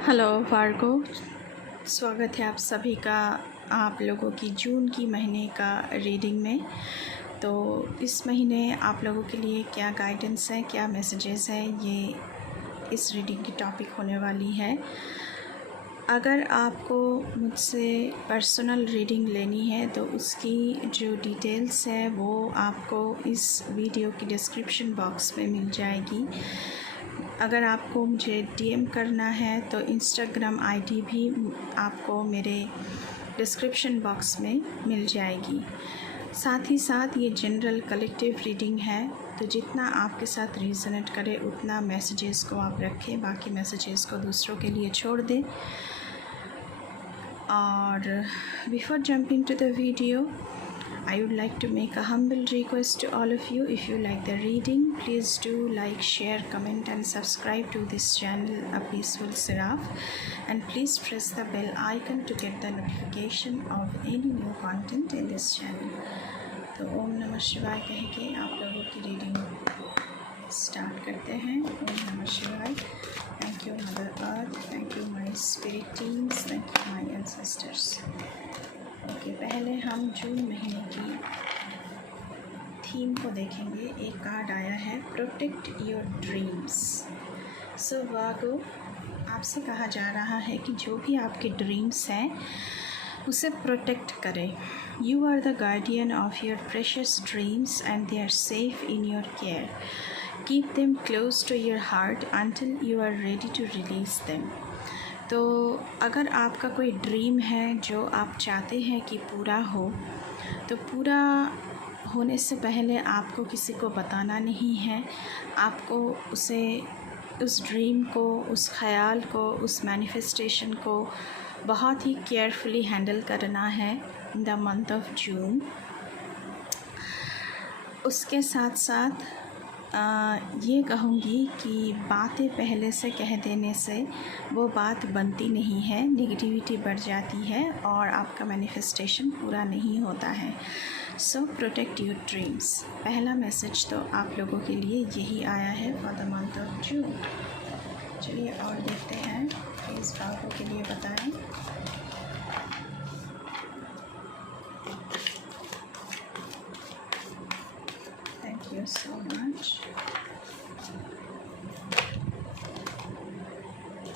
Hello वार्गो, स्वागत है आप सभी का आप लोगों की जून की महीने का रीडिंग में। तो इस महीने आप लोगों के लिए क्या गाइडेंस है, क्या मैसेजेस है, ये इस रीडिंग की टॉपिक होने वाली है। अगर आपको मुझसे पर्सनल रीडिंग लेनी है तो उसकी जो डिटेल्स है वो आपको इस वीडियो की डिस्क्रिप्शन बॉक्स में मिल जाएगी। अगर आपको मुझे डीएम करना है तो इंस्टाग्राम आईडी भी आपको मेरे डिस्क्रिप्शन बॉक्स में मिल जाएगी। साथ ही साथ ये जनरल कलेक्टिव रीडिंग है, तो जितना आपके साथ रीजनेट करे उतना मैसेजेस को आप रखें, बाकी मैसेजेस को दूसरों के लिए छोड़ दें। और before jumping to the video, I would like to make a humble request to all of you. If you like the reading, please do like, share, comment and subscribe to this channel, A Peaceful Seraph, and please press the bell icon to get the notification of any new content in this channel. तो ओम नमः शिवाय कह के आप लोगों की reading start करते हैं। ओम नमः शिवाय। Thank you mother earth, thank you my spirit teams, thank you my ancestors. Okay, पहले हम जून महीने की थीम को देखेंगे। एक कार्ड आया है, प्रोटेक्ट योर ड्रीम्स। सो वार्गो, आपसे कहा जा रहा है कि जो भी आपके ड्रीम्स हैं उसे प्रोटेक्ट करें। You are the guardian of your precious dreams and they are safe in your care. Keep them close to your heart until you are ready to release them. तो अगर आपका कोई ड्रीम है जो आप चाहते हैं कि पूरा हो, तो पूरा होने से पहले आपको किसी को बताना नहीं है। आपको उस ड्रीम को, उस ख़याल को, उस मैनिफेस्टेशन को बहुत ही केयरफुली हैंडल करना है इन द मंथ ऑफ जून। उसके साथ साथ ये कहूँगी कि बातें पहले से कह देने से वो बात बनती नहीं है, नेगेटिविटी बढ़ जाती है और आपका मैनिफेस्टेशन पूरा नहीं होता है। सो प्रोटेक्ट योर ड्रीम्स। पहला मैसेज तो आप लोगों के लिए यही आया है for the month of June. चलिए और देखते हैं, प्लीज़ बातों के लिए बताएं। Thank you so much.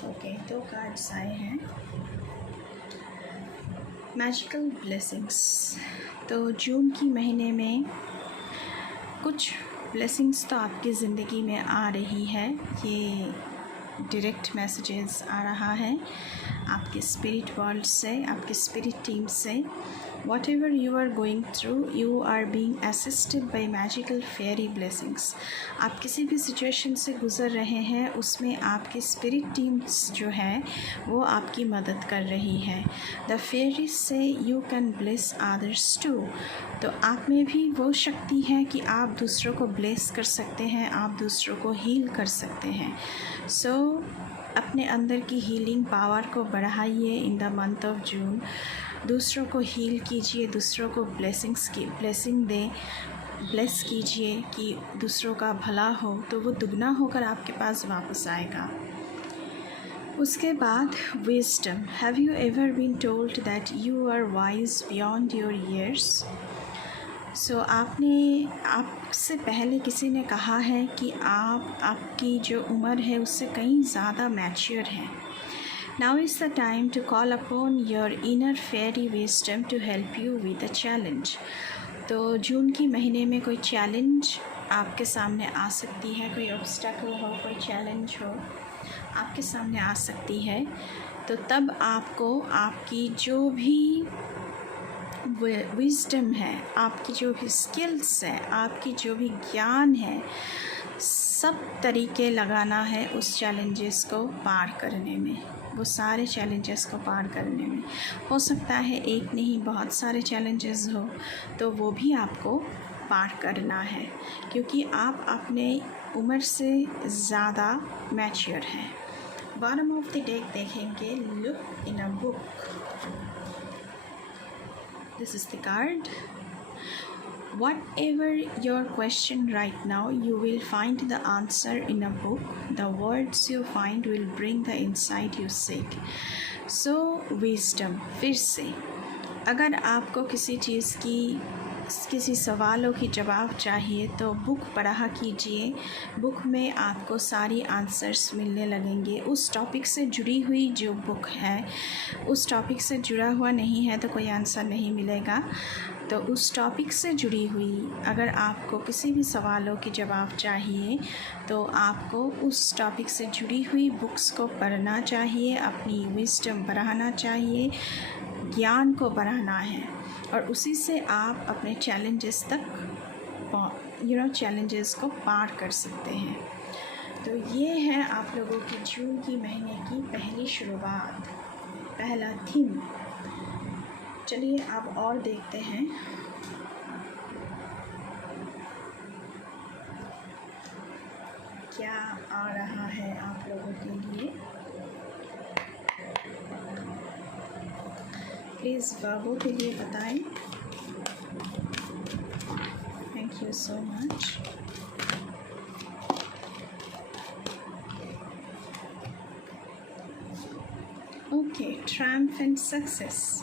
Okay, दो कार्ड्स आए हैं, मैजिकल ब्लेसिंग्स। तो जून की महीने में कुछ ब्लेसिंग्स तो आपकी ज़िंदगी में आ रही है। ये डायरेक्ट मैसेजेस आ रहा है आपके स्पिरिट वर्ल्ड से, आपके स्पिरिट टीम से। Whatever you are going through, you are being assisted by magical fairy blessings. आप किसी भी सिचुएशन से गुज़र रहे हैं, उसमें आपकी स्पिरिट टीम्स जो है वो आपकी मदद कर रही है। द फेरीज से you can bless others too. तो आप में भी वो शक्ति है कि आप दूसरों को ब्लेस कर सकते हैं, आप दूसरों को हील कर सकते हैं। सो अपने अंदर की हीलिंग पावर को बढ़ाइए इन द मंथ ऑफ जून। दूसरों को हील कीजिए, दूसरों को ब्लेसिंग दें, ब्लेस कीजिए कि दूसरों का भला हो, तो वो दुगना होकर आपके पास वापस आएगा। उसके बाद wisdom. Have you ever been told that you are wise beyond your years? So आपसे पहले किसी ने कहा है कि आपकी जो उम्र है उससे कहीं ज़्यादा मैच्योर है। Now is the time to call upon your inner fairy wisdom to help you with a challenge. तो जून की महीने में कोई चैलेंज आपके सामने आ सकती है, कोई ऑब्स्टेकल हो, कोई चैलेंज हो आपके सामने आ सकती है। तो तब आपको आपकी जो भी विजडम है, आपकी जो भी स्किल्स है, आपकी जो भी ज्ञान है, सब तरीके लगाना है उस चैलेंजेस को पार करने में, वो सारे चैलेंजेस को पार करने में। हो सकता है एक नहीं बहुत सारे चैलेंजेस हो, तो वो भी आपको पार करना है, क्योंकि आप अपने उम्र से ज़्यादा मैच्योर हैं। बॉटम ऑफ द डेक देखेंगे, look in a book. This is the card. Whatever your question right now, you will find the answer in a book. The words you find will bring the insight you seek. So wisdom. फिर से अगर आपको किसी सवालों की जवाब चाहिए तो बुक पढ़ा कीजिए। बुक में आपको सारी आंसर्स मिलने लगेंगे। उस टॉपिक से जुड़ी हुई जो बुक है, उस टॉपिक से जुड़ा हुआ नहीं है तो कोई आंसर नहीं मिलेगा। तो उस टॉपिक से जुड़ी हुई अगर आपको किसी भी सवालों की जवाब चाहिए तो आपको उस टॉपिक से जुड़ी हुई बुक्स को पढ़ना चाहिए, अपनी विजडम बढ़ाना चाहिए, ज्ञान को बढ़ाना है और उसी से आप अपने चैलेंजेस तक चैलेंजेस को पार कर सकते हैं। तो ये है आप लोगों की जून की महीने की पहली शुरुआत, पहला थीम। चलिए अब और देखते हैं। क्या आ रहा है आप लोगों के लिए। प्लीज़ वर्गो के लिए बताएं। Thank you so much. Okay, Triumph and success.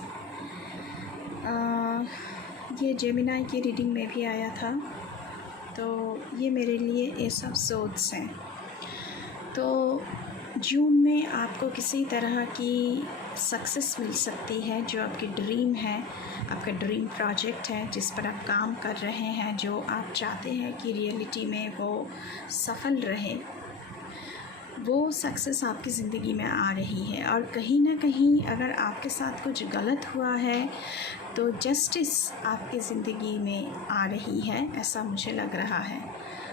ये जेमिनाई की रीडिंग में भी आया था, तो ये मेरे लिए एस ऑफ सोर्ड्स हैं। तो जून में आपको किसी तरह की सक्सेस मिल सकती है। जो आपकी ड्रीम है, आपका ड्रीम प्रोजेक्ट है जिस पर आप काम कर रहे हैं, जो आप चाहते हैं कि रियलिटी में वो सफल रहे, वो सक्सेस आपकी ज़िंदगी में आ रही है। और कहीं ना कहीं अगर आपके साथ कुछ गलत हुआ है तो जस्टिस आपकी ज़िंदगी में आ रही है, ऐसा मुझे लग रहा है।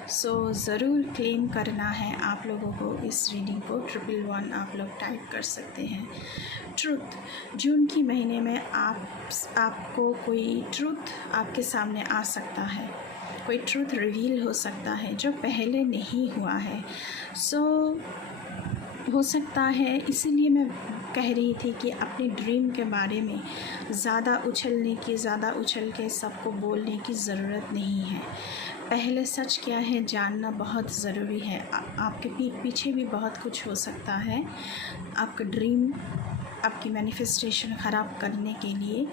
सो ज़रूर क्लेम करना है आप लोगों को इस रीडिंग को। 111 आप लोग टाइप कर सकते हैं। ट्रुथ, जून की महीने में आपको कोई ट्रुथ आपके सामने आ सकता है, कोई ट्रुथ रिवील हो सकता है जो पहले नहीं हुआ है। सो हो सकता है, इसीलिए मैं कह रही थी कि अपने ड्रीम के बारे में ज़्यादा उछल के सबको बोलने की ज़रूरत नहीं है। पहले सच क्या है जानना बहुत ज़रूरी है। आपके पीठ पीछे भी बहुत कुछ हो सकता है आपका ड्रीम, आपकी मैनिफेस्टेशन ख़राब करने के लिए।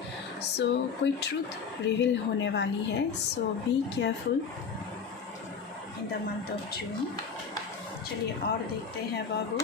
सो कोई ट्रुथ रिवील होने वाली है। So be careful in the month of June. चलिए और देखते हैं बाबू।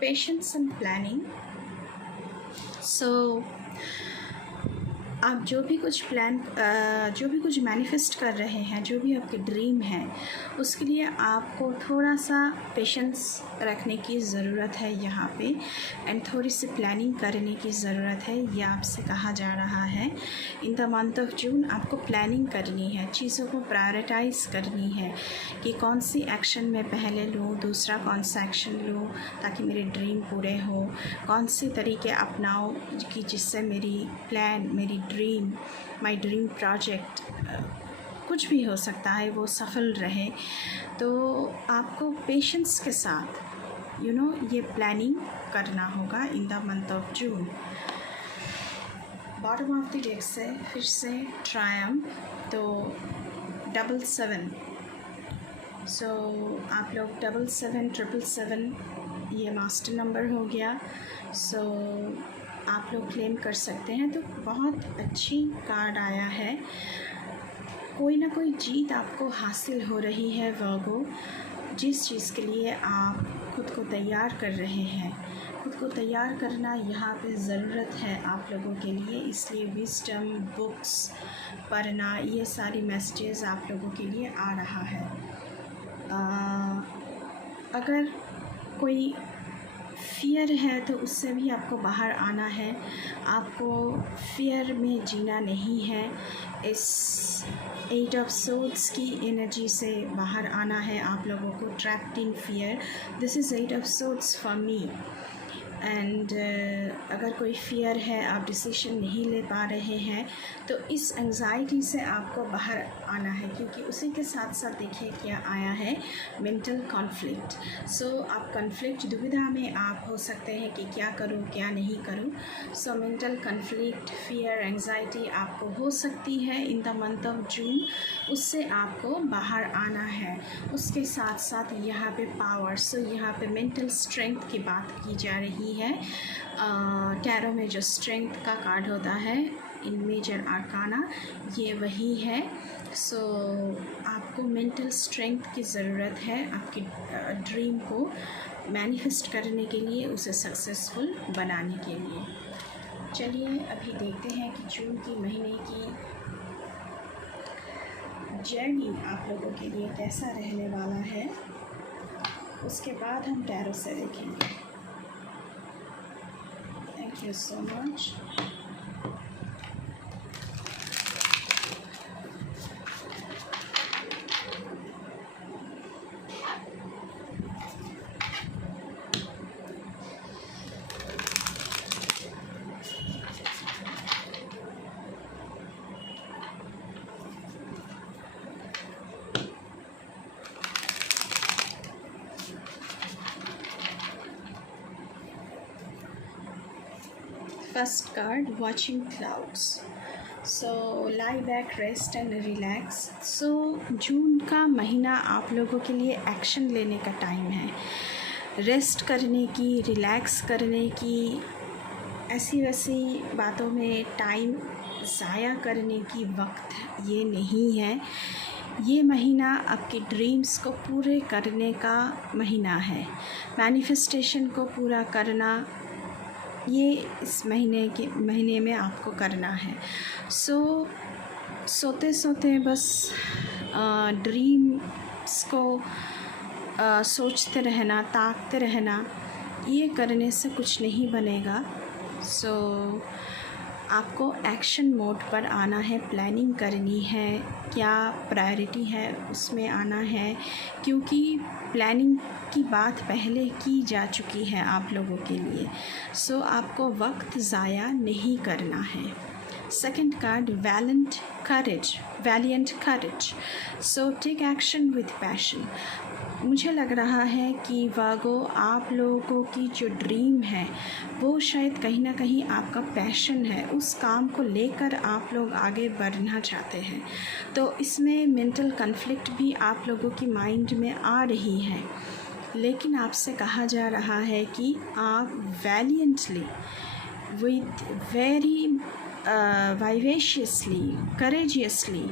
Patience and planning. सो आप जो भी कुछ मैनिफेस्ट कर रहे हैं, जो भी आपके ड्रीम है, उसके लिए आपको थोड़ा सा पेशेंस रखने की ज़रूरत है यहाँ पे, एंड थोड़ी सी प्लानिंग करने की ज़रूरत है। ये आपसे कहा जा रहा है। इन द मंथ ऑफ जून आपको प्लानिंग करनी है, चीज़ों को प्रायोरिटाइज़ करनी है कि कौन सी एक्शन मैं पहले लूँ, दूसरा कौन सा एक्शन लूँ ताकि मेरे ड्रीम पूरे हो, कौन से तरीके अपनाऊँ कि जिससे मेरी प्लान, मेरी ड्रीम, माय ड्रीम प्रोजेक्ट, कुछ भी हो सकता है, वो सफल रहे। तो आपको पेशेंस के साथ ये प्लानिंग करना होगा इन the month of June. Bottom of the deck से फिर से ट्रायम्फ, तो 777। सो आप लोग 77 777 ये मास्टर नंबर हो गया। सो आप लोग क्लेम कर सकते हैं। तो बहुत अच्छी कार्ड आया है। कोई ना कोई जीत आपको हासिल हो रही है वर्गो। जिस चीज़ के लिए आप खुद को तैयार कर रहे हैं, खुद को तैयार करना यहाँ पे ज़रूरत है आप लोगों के लिए। इसलिए विजडम बुक्स पढ़ना, ये सारी मैसेजेस आप लोगों के लिए आ रहा है। अगर कोई फ़ियर है तो उससे भी आपको बाहर आना है। आपको फ़ियर में जीना नहीं है। इस 8 ऑफ सोर्ड्स की एनर्जी से बाहर आना है आप लोगों को। Trapped in fear, this is 8 of swords for me. And अगर कोई फ़ियर है, आप डिसीजन नहीं ले पा रहे हैं, तो इस एंजाइटी से आपको बाहर आना है, क्योंकि उसी के साथ साथ देखिए क्या आया है, मेंटल कॉन्फ्लिक्ट। सो आप कॉन्फ्लिक्ट, दुविधा में आप हो सकते हैं कि क्या करूं क्या नहीं करूं। So mental conflict, fear, anxiety आपको हो सकती है इन द मंथ ऑफ जून, उससे आपको बाहर आना है। उसके साथ साथ यहाँ पे पावर, सो यहाँ पे मेंटल स्ट्रेंथ की बात की जा रही है। टैरो में जो स्ट्रेंथ का कार्ड होता है इन मेजर आर्काना, ये वही है। सो आपको मेंटल स्ट्रेंथ की ज़रूरत है आपकी ड्रीम को मैनिफेस्ट करने के लिए, उसे सक्सेसफुल बनाने के लिए। चलिए अभी देखते हैं कि जून की महीने की जर्नी आप लोगों के लिए कैसा रहने वाला है। उसके बाद हम टैरो से देखेंगे। Thank you so much. First card, watching clouds. So lie back, rest and relax. So जून का महीना आप लोगों के लिए एक्शन लेने का टाइम है, रेस्ट करने की, रिलैक्स करने की, ऐसी वैसी बातों में टाइम ज़ाया करने की वक्त ये नहीं है। ये महीना आपके ड्रीम्स को पूरे करने का महीना है। मैनिफेस्टेशन को पूरा करना ये इस महीने में आपको करना है। सोते सोते बस ड्रीम्स को सोचते रहना, ताकते रहना, ये करने से कुछ नहीं बनेगा। आपको एक्शन मोड पर आना है, प्लानिंग करनी है, क्या प्रायोरिटी है उसमें आना है, क्योंकि प्लानिंग की बात पहले की जा चुकी है आप लोगों के लिए। आपको वक्त ज़ाया नहीं करना है। Second card, valiant courage. Take action with passion. मुझे लग रहा है कि वागो, आप लोगों की जो ड्रीम है वो शायद कहीं ना कहीं आपका पैशन है, उस काम को लेकर आप लोग आगे बढ़ना चाहते हैं। तो इसमें मेंटल कॉन्फ्लिक्ट भी आप लोगों की माइंड में आ रही है, लेकिन आपसे कहा जा रहा है कि आप वैलिएंटली, विथ वेरी वाइवेशियसली, करेजियसली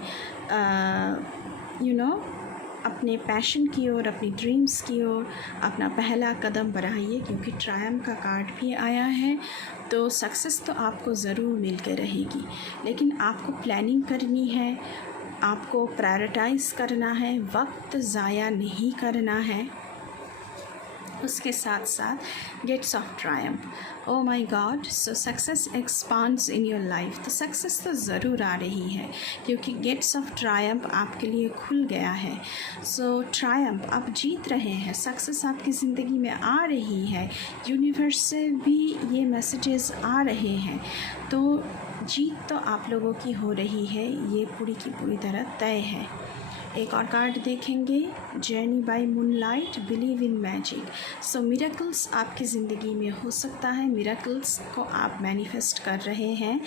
अपने पैशन की ओर, अपनी ड्रीम्स की ओर अपना पहला कदम बढ़ाइए, क्योंकि ट्रायम्फ का कार्ड भी आया है। तो सक्सेस तो आपको ज़रूर मिल के रहेगी, लेकिन आपको प्लानिंग करनी है, आपको प्रायोरिटाइज़ करना है, वक्त ज़ाया नहीं करना है। उसके साथ साथ gates of triumph. Oh my god, so success expands in your life. तो सक्सेस तो ज़रूर आ रही है, क्योंकि गेट्स ऑफ ट्रायम्फ आपके लिए खुल गया है। ट्रायम्फ, आप जीत रहे हैं, सक्सेस आपकी ज़िंदगी में आ रही है। यूनिवर्स से भी ये मैसेजेस आ रहे हैं, तो जीत तो आप लोगों की हो रही है, ये पूरी की पूरी तरह तय है। एक और कार्ड देखेंगे, journey by moonlight, believe in magic. Miracles आपकी ज़िंदगी में हो सकता है, मिरेकल्स को आप मैनिफेस्ट कर रहे हैं।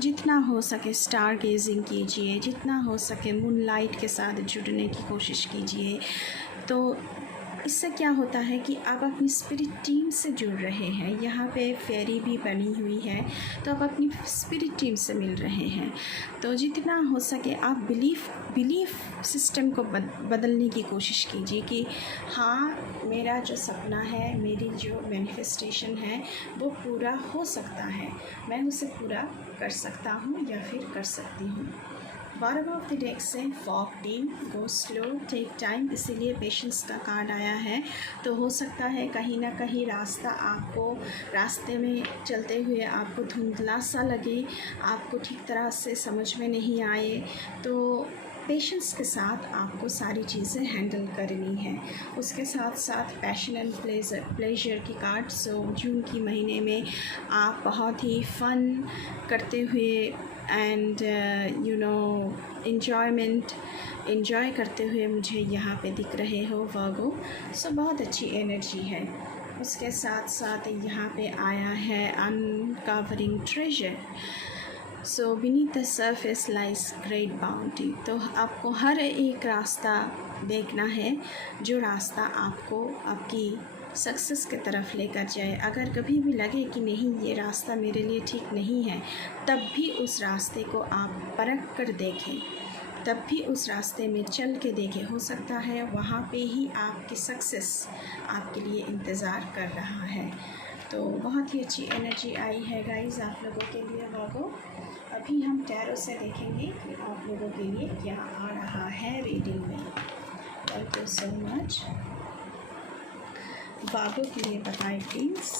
जितना हो सके स्टार गेजिंग कीजिए, जितना हो सके मूनलाइट के साथ जुड़ने की कोशिश कीजिए। तो इससे क्या होता है कि आप अपनी स्पिरिट टीम से जुड़ रहे हैं। यहाँ पे फेरी भी बनी हुई है, तो आप अपनी स्पिरिट टीम से मिल रहे हैं। तो जितना हो सके आप बिलीफ सिस्टम को बदलने की कोशिश कीजिए कि हाँ, मेरा जो सपना है, मेरी जो मैनिफेस्टेशन है वो पूरा हो सकता है, मैं उसे पूरा कर सकता हूँ या फिर कर सकती हूँ। बॉटम ऑफ द डेक से walk deep, go slow, take time, इसीलिए पेशेंस का कार्ड आया है। तो हो सकता है कहीं ना कहीं रास्ते में चलते हुए आपको धुंधला सा लगे, आपको ठीक तरह से समझ में नहीं आए, तो पेशेंस के साथ आपको सारी चीज़ें हैंडल करनी है। उसके साथ साथ पैशन एंड प्लेजर की कार्ड। सो जून की महीने में आप बहुत ही फन करते हुए एंड एंजॉय करते हुए मुझे यहाँ पे दिख रहे हो वर्गो। सो बहुत अच्छी एनर्जी है। उसके साथ साथ यहाँ पे आया है uncovering treasure. So beneath the surface lies great bounty. तो आपको हर एक रास्ता देखना है जो रास्ता आपको आपकी सक्सेस की तरफ लेकर जाए। अगर कभी भी लगे कि नहीं ये रास्ता मेरे लिए ठीक नहीं है, तब भी उस रास्ते को आप परख कर देखें, तब भी उस रास्ते में चल के देखें। हो सकता है वहाँ पे ही आपकी सक्सेस आपके लिए इंतज़ार कर रहा है। तो बहुत ही अच्छी एनर्जी आई है गाइस आप लोगों के लिए वर्गो। अभी हम टैरो से देखेंगे कि आप लोगों के लिए क्या आ रहा है रीडिंग में। Thank you so much. Virgo के लिए बताएं प्लीज़।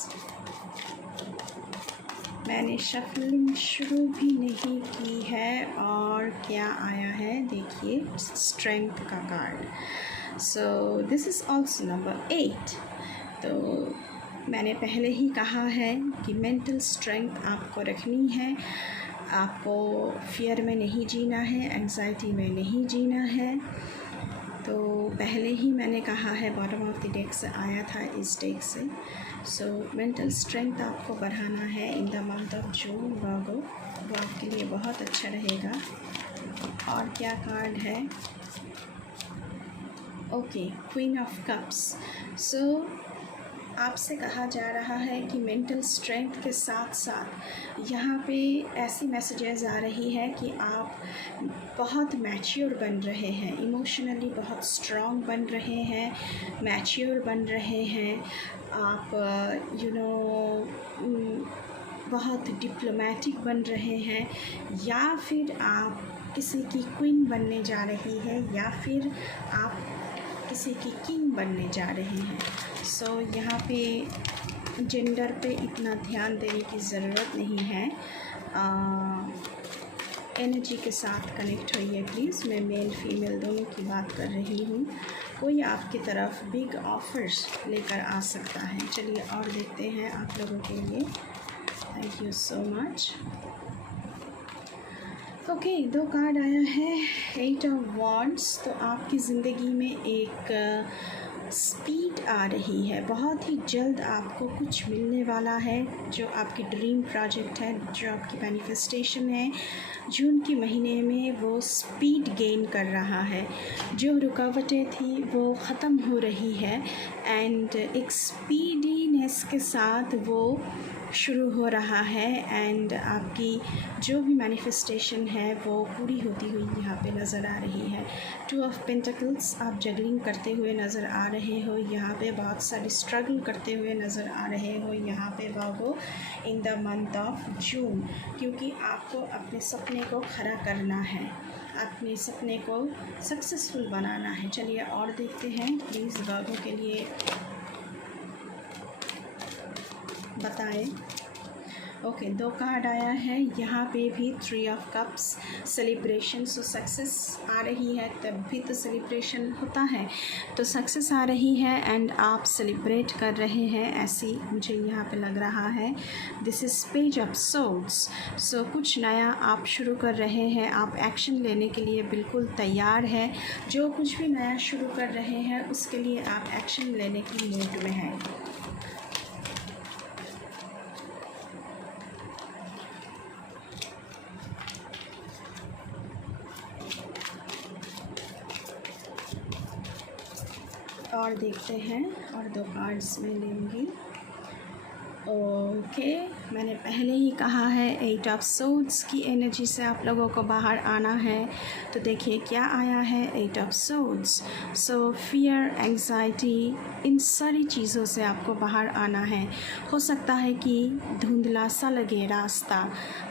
मैंने शफलिंग शुरू भी नहीं की है और क्या आया है देखिए, स्ट्रेंथ का card. So this is also number 8। तो मैंने पहले ही कहा है कि मेंटल स्ट्रेंथ आपको रखनी है, आपको फियर में नहीं जीना है, एंग्जाइटी में नहीं जीना है। तो पहले ही मैंने कहा है, बॉटम ऑफ द डेक से आया था इस डेक से। सो मेंटल स्ट्रेंथ आपको बढ़ाना है in the month of June Virgo, वो आपके लिए बहुत अच्छा रहेगा। और क्या कार्ड है? Okay, queen of cups. So आपसे कहा जा रहा है कि मेंटल स्ट्रेंथ के साथ साथ यहाँ पे ऐसी मैसेजेस आ रही है कि आप बहुत मैच्योर बन रहे हैं, इमोशनली बहुत स्ट्रॉन्ग बन रहे हैं, मैच्योर बन रहे हैं आप, बहुत डिप्लोमेटिक बन रहे हैं, या फिर आप किसी की क्वीन बनने जा रही है, या फिर आप किसी की किंग बनने जा रहे हैं। सो यहाँ पे जेंडर पे इतना ध्यान देने की ज़रूरत नहीं है। एनर्जी के साथ कनेक्ट होइए प्लीज़। मैं मेल फीमेल दोनों की बात कर रही हूँ। कोई आपकी तरफ बिग ऑफर्स लेकर आ सकता है। चलिए और देखते हैं आप लोगों के लिए। Thank you so much. Okay, 2 card आया है 8 ऑफ वॉन्ड्स। तो आपकी ज़िंदगी में एक स्पीड आ रही है, बहुत ही जल्द आपको कुछ मिलने वाला है जो आपकी ड्रीम प्रोजेक्ट है, जो आपकी मैनिफेस्टेशन है। जून के महीने में वो स्पीड गेन कर रहा है, जो रुकावटें थी वो ख़त्म हो रही है एंड एक स्पीडीनेस के साथ वो शुरू हो रहा है एंड आपकी जो भी मैनिफेस्टेशन है वो पूरी होती हुई यहाँ पे नज़र आ रही है। 2 ऑफ पेंटिकल्स, आप जगलिंग करते हुए नज़र आ रहे हो, यहाँ पे बहुत सारी स्ट्रगल करते हुए नज़र आ रहे हो यहाँ पे Virgo in the month of June, क्योंकि आपको अपने सपने को खरा करना है, अपने सपने को सक्सेसफुल बनाना है। चलिए और देखते हैं प्लीज़ वर्गो के लिए बताएं। ओके, 2 कार्ड आया है यहाँ पे भी 3 of cups, celebration. So success आ रही है तब भी तो सेलिब्रेशन होता है, तो सक्सेस आ रही है एंड आप सेलिब्रेट कर रहे हैं, ऐसी मुझे यहाँ पे लग रहा है। This is page of swords. So कुछ नया आप शुरू कर रहे हैं, आप एक्शन लेने के लिए बिल्कुल तैयार है। जो कुछ भी नया शुरू कर रहे हैं उसके लिए आप एक्शन लेने की मूड में हैं। और देखते हैं और 2 कार्ड्स में लेंगी। ओके, मैंने पहले ही कहा है 8 ऑफ सोर्ड्स की एनर्जी से आप लोगों को बाहर आना है। तो देखिए क्या आया है 8 of swords. So fear, anxiety, इन सारी चीज़ों से आपको बाहर आना है। हो सकता है कि धुंधला सा लगे रास्ता,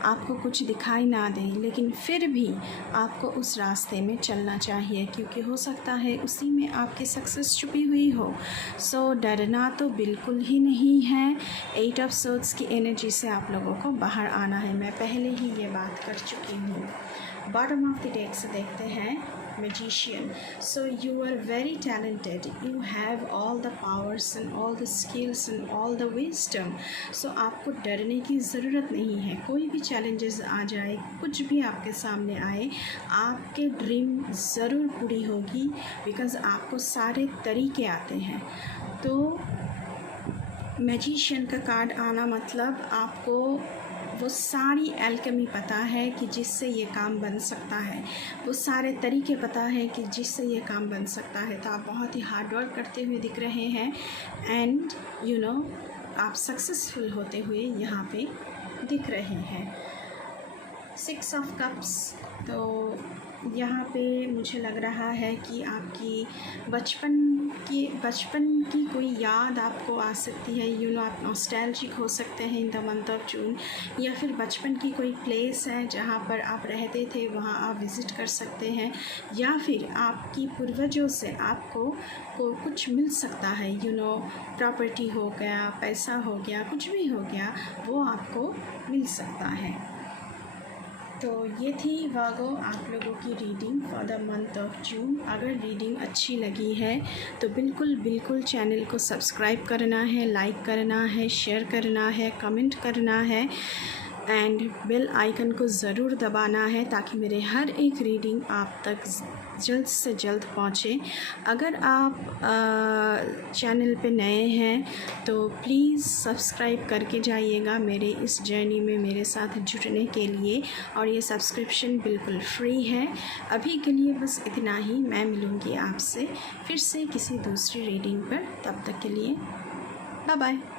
आपको कुछ दिखाई ना दे, लेकिन फिर भी आपको उस रास्ते में चलना चाहिए, क्योंकि हो सकता है उसी में आपकी सक्सेस छुपी हुई हो। सो डरना तो बिल्कुल ही नहीं है। 8 ऑफ सोर्ड्स की एनर्जी से आप लोगों को बाहर आना है। मैं पहले ही ये बात कर चुकी हूँ। बॉटम ऑफ द डेक से देखते हैं magician. So you are very talented, you have all the powers and all the skills and all the wisdom. So आपको डरने की ज़रूरत नहीं है। कोई भी चैलेंजेस आ जाए, कुछ भी आपके सामने आए, आपके ड्रीम ज़रूर पूरी होगी, बिकॉज़ आपको सारे तरीके आते हैं। तो मैजिशियन का कार्ड आना मतलब आपको वो सारी एल्केमी पता है कि जिससे ये काम बन सकता है, वो सारे तरीके पता है कि जिससे ये काम बन सकता है। तो आप बहुत ही हार्ड वर्क करते हुए दिख रहे हैं एंड यू नो आप सक्सेसफुल होते हुए यहाँ पे दिख रहे हैं। 6 ऑफ कप्स। तो यहाँ पे मुझे लग रहा है कि आपकी बचपन की कोई याद आपको आ सकती है। यू नो आप नॉस्टैल्जिक हो सकते हैं इन द मंथ ऑफ जून, या फिर बचपन की कोई प्लेस है जहाँ पर आप रहते थे, वहाँ आप विज़िट कर सकते हैं, या फिर आपकी पूर्वजों से आपको कुछ मिल सकता है। यू नो प्रॉपर्टी हो गया, पैसा हो गया, कुछ भी हो गया, वो आपको मिल सकता है। तो ये थी वागो आप लोगों की reading for the month of जून। अगर रीडिंग अच्छी लगी है तो बिल्कुल चैनल को सब्सक्राइब करना है, लाइक करना है, शेयर करना है, कमेंट करना है एंड बेल आइकन को ज़रूर दबाना है, ताकि मेरे हर एक रीडिंग आप तक जल्द से जल्द पहुँचे। अगर आप चैनल पे नए हैं तो प्लीज़ सब्सक्राइब करके जाइएगा मेरे इस जर्नी में मेरे साथ जुड़ने के लिए, और ये सब्सक्रिप्शन बिल्कुल फ्री है। अभी के लिए बस इतना ही। मैं मिलूँगी आपसे फिर से किसी दूसरी रीडिंग पर। तब तक के लिए बाय बाय।